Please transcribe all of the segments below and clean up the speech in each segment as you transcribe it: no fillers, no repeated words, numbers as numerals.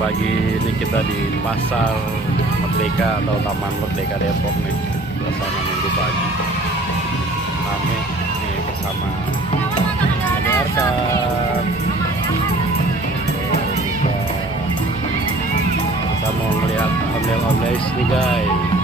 pagi ini kita di Pasar Merdeka atau Taman Merdeka Depok nih. Suasana minggu pagi rame nih bersama mendengarkan. Kita mau melihat ondel-ondel nih guys.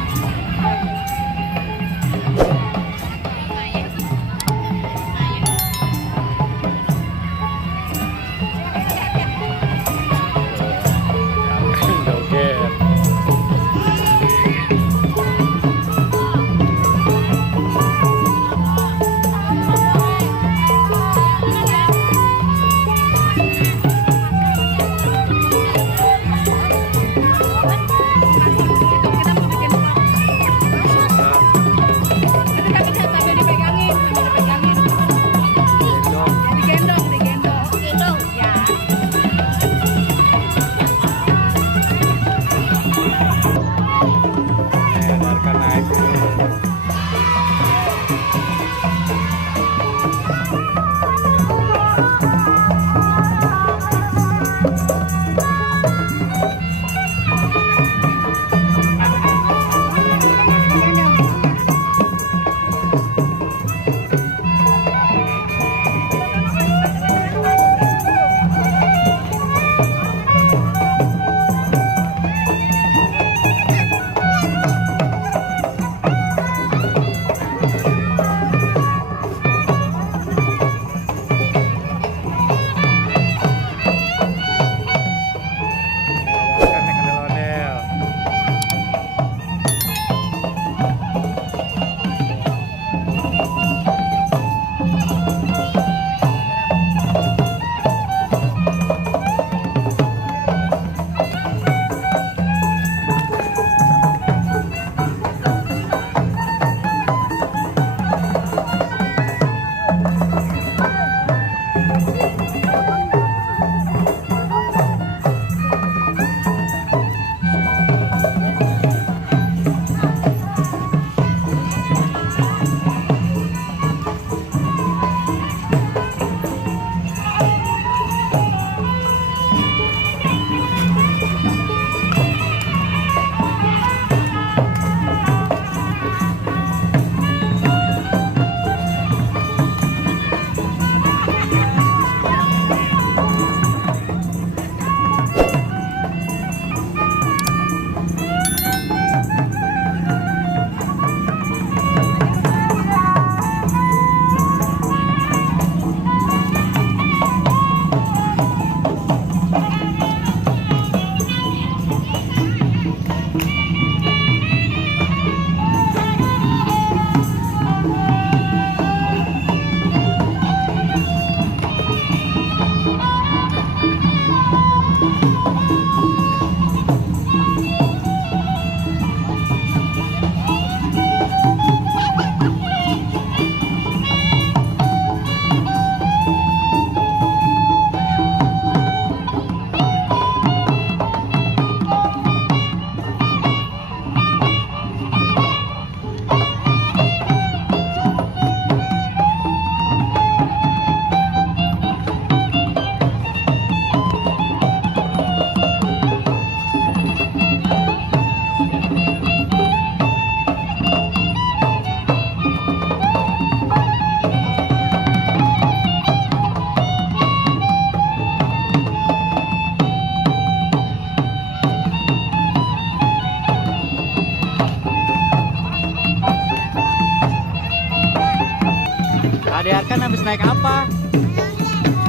Adiarkan habis naik apa?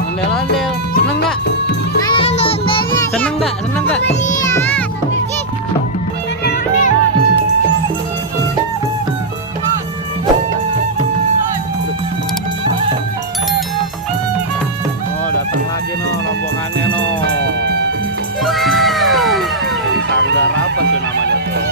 Ondel-ondel. Seneng nggak? Seneng nggak? Seneng nggak? Oh, datang lagi no rombongannya no. Wow. Sanggar apa tuh namanya tuh?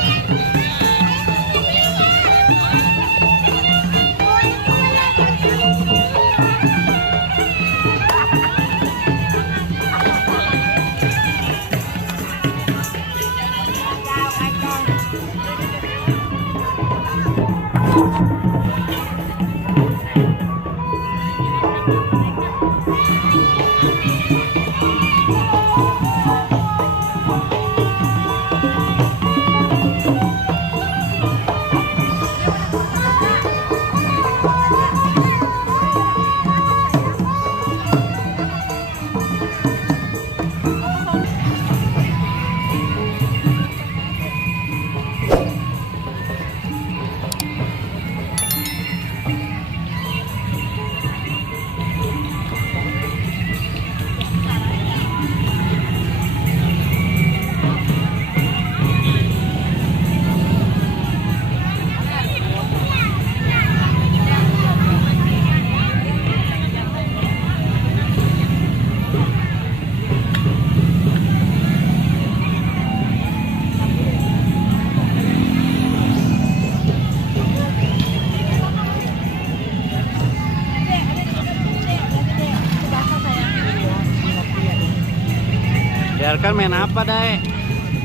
Arkan main apa, Dai?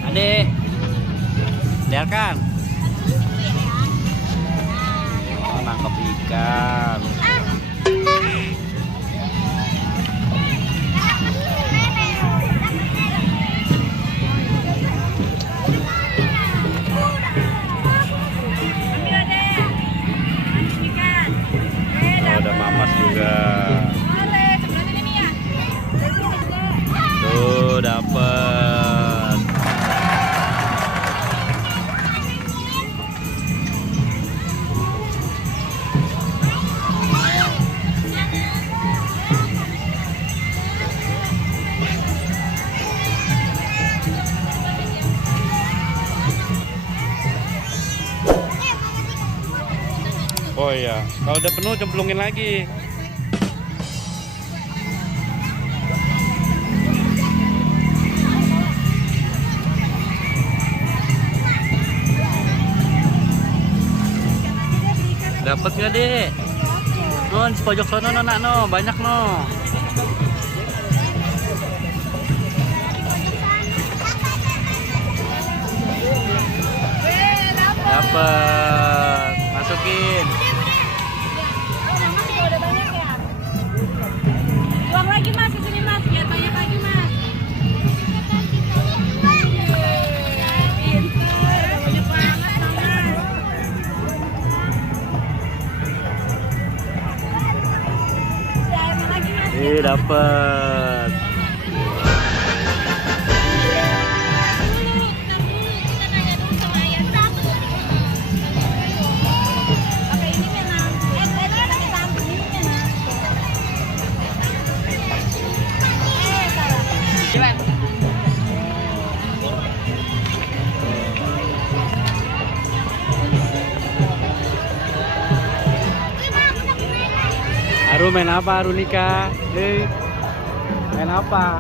Adek. Arkan. Oh, nangkep ikan. Oh, ada mamas juga. Tuh, dapet. Oh iya, kalau udah penuh cemplungin lagi. Dapat nggak, Dek? Non, di pojok sono no, nak no, banyak no. Dapat. Masukin. Buang lagi Mas, ke sini Mas, biar banyak lagi Mas. Pinter, banyak banget Mas. Siapa lagi Mas? Dapat. Pakai ini Menang. Pakai tampung ini Menang. Salah. Aru main apa, Aru Nika? Main apa?